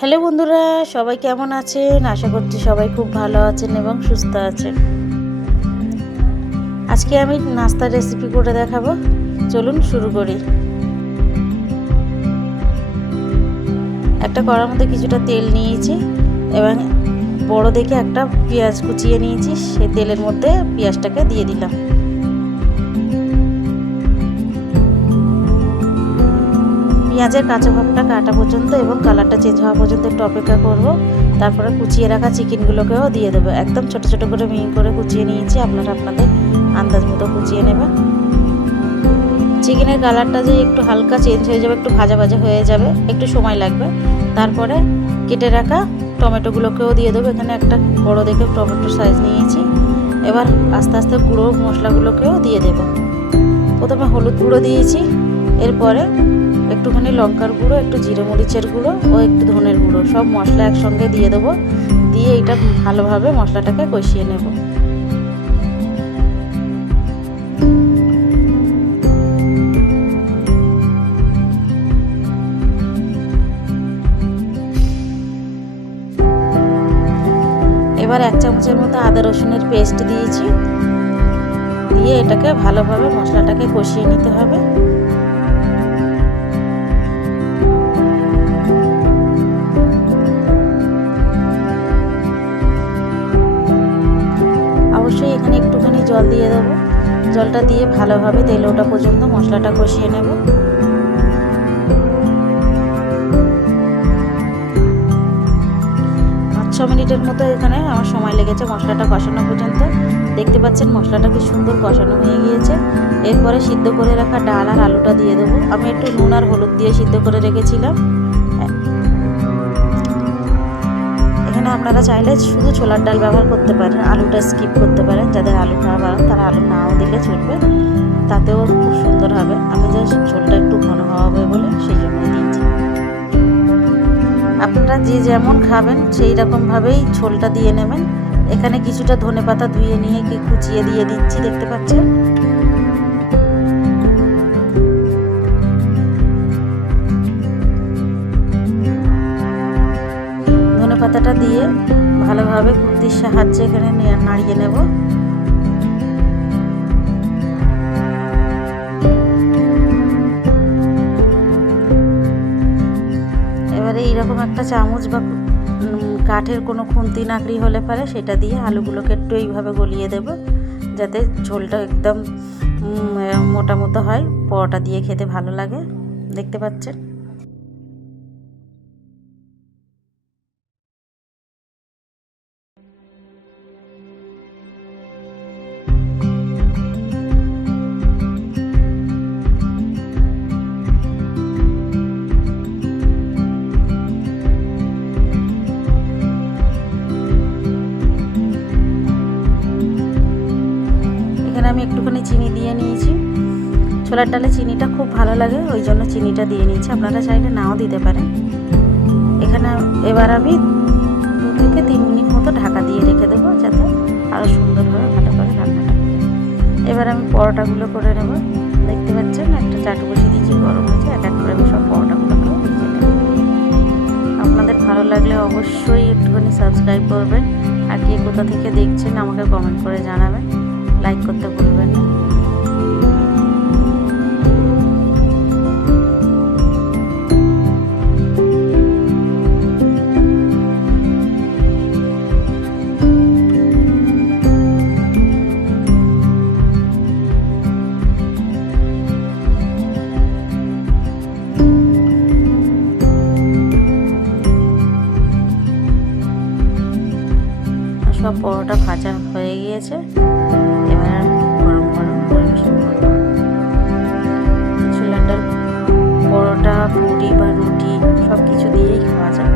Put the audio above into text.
Hello বন্ধুরা, সবাই কেমন আছেন? আশা করছি সবাই খুব ভালো আছেন এবং সুস্থ আছেন। আজকে আমি নাস্তার রেসিপি করে দেখাবো, চলুন শুরু করি। একটা কড়ার মধ্যে কিছুটা তেল নিয়েছি এবং বড় দেখে একটা পেঁয়াজ কুচিয়ে নিয়েছি। সেই তেলের মধ্যে পেঁয়াজটাকে দিয়ে দিলাম। পেঁয়াজের কাঁচা ভাবটা কাটা পর্যন্ত এবং কালারটা চেঞ্জ হওয়া পর্যন্ত একটু অপেক্ষা করব। তারপরে কুচিয়ে রাখা চিকেনগুলোকেও দিয়ে দেবো। একদম ছোট ছোট করে মিহি করে কুচিয়ে নিয়েছি, আপনারা আপনাদের আন্দাজ মতো কুচিয়ে নেবেন। চিকেনের কালারটা যে একটু হালকা চেঞ্জ হয়ে যাবে, একটু ভাজা ভাজা হয়ে যাবে, একটু সময় লাগবে। তারপরে কেটে রাখা টমেটোগুলোকেও দিয়ে দেবো। এখানে একটা বড় দেখে টমেটো সাইজ নিয়েছি। এবার আস্তে আস্তে গুঁড়ো মশলাগুলোকেও দিয়ে দেবো। প্রথমে হলুদ গুঁড়ো দিয়েছি, এরপরে একটুখানি লঙ্কার গুঁড়ো, একটু জিরে মরিচের গুঁড়ো ও একটু ধনের গুঁড়ো, সব মশলা একসঙ্গে দিয়ে দেবো। দিয়ে এটা ভালোভাবে মশলাটাকে কষিয়ে নেব। এবার 1 চামচের মতো আদা রসুনের পেস্ট দিয়েছি। দিয়ে এটাকে ভালোভাবে মশলাটাকে কষিয়ে নিতে হবে। অবশ্যই এখানে একটুখানি জল দিয়ে দেবো। জলটা দিয়ে ভালোভাবে তেল ওঠা পর্যন্ত মশলাটা কষিয়ে নেব। 5-6 মিনিটের মতো এখানে আমার সময় লেগেছে মশলাটা কষানো পর্যন্ত। দেখতে পাচ্ছেন মশলাটা কি সুন্দর কষানো হয়ে গিয়েছে। এরপরে সিদ্ধ করে রাখা ডাল আর আলুটা দিয়ে দেবো। আমি একটু নুন আর হলুদ দিয়ে সিদ্ধ করে রেখেছিলাম। এখানে আপনারা চাইলে শুধু ছোলার ডাল ব্যবহার করতে পারেন, আলুটা স্কিপ করতে পারেন। যাদের আলু খাওয়া ভালো তারা আলু নাও দিলে চলবে, তাতেও খুব সুন্দর হবে। আমি জাস্ট ঝোলটা একটু ঘন হবে বলে সেই জন্য দিয়েছি। আপনারা যে যেমন খাবেন সেই রকমভাবেই ঝোলটা দিয়ে নেবেন। এখানে কিছুটা ধনেপাতা ধুয়ে নিয়ে কুচিয়ে দিয়ে দিচ্ছি, দেখতে পাচ্ছেন। ধনেপাতাটা দিয়ে ভালোভাবে খুন্তির সাহায্যে এখানে নাড়িয়ে নেব। এবারে এইরকম একটা চামচ বা কাঠের কোনো খুন্তি নাকড়ি হলে পারে সেটা দিয়ে আলুগুলোকে একটু এইভাবে গলিয়ে দেব, যাতে ঝোলটা একদম মোটা মতো হয়, পরোটা দিয়ে খেতে ভালো লাগে। দেখতে পাচ্ছেন। আমি একটুখানি চিনি দিয়ে নিয়েছি। ছোলার ডালে চিনিটা খুব ভালো লাগে, ওই জন্য চিনিটা দিয়ে নিয়েছি। আপনারা চাইলে নাও দিতে পারেন। এখানে এবার আমি 2 থেকে 3 মিনিট মতো ঢাকা দিয়ে রেখে দেবো, যাতে আরও সুন্দরভাবে ভালো করে রান্নাটা হবে। এবার আমি পরোটাগুলো করে নেব। দেখতে পাচ্ছেন একটা চাটু বসিয়ে দিয়েছি, গরম হয়েছে। এক এক করে আমি সব পরোটাগুলোকেও ভেজে নেব। আপনাদের ভালো লাগলে অবশ্যই একটুখানি সাবস্ক্রাইব করবেন। আর কে কোথা থেকে দেখছেন আমাকে কমেন্ট করে জানাবেন। লাইক করতে ভুলবেন না। সব পরোটা ভাজা হয়ে গিয়েছে। এবার গরম গরম পরিবেশন করব। ছোলার ডাল পরোটা, পুরি বা রুটি সব কিছু দিয়েই খাওয়া যায়।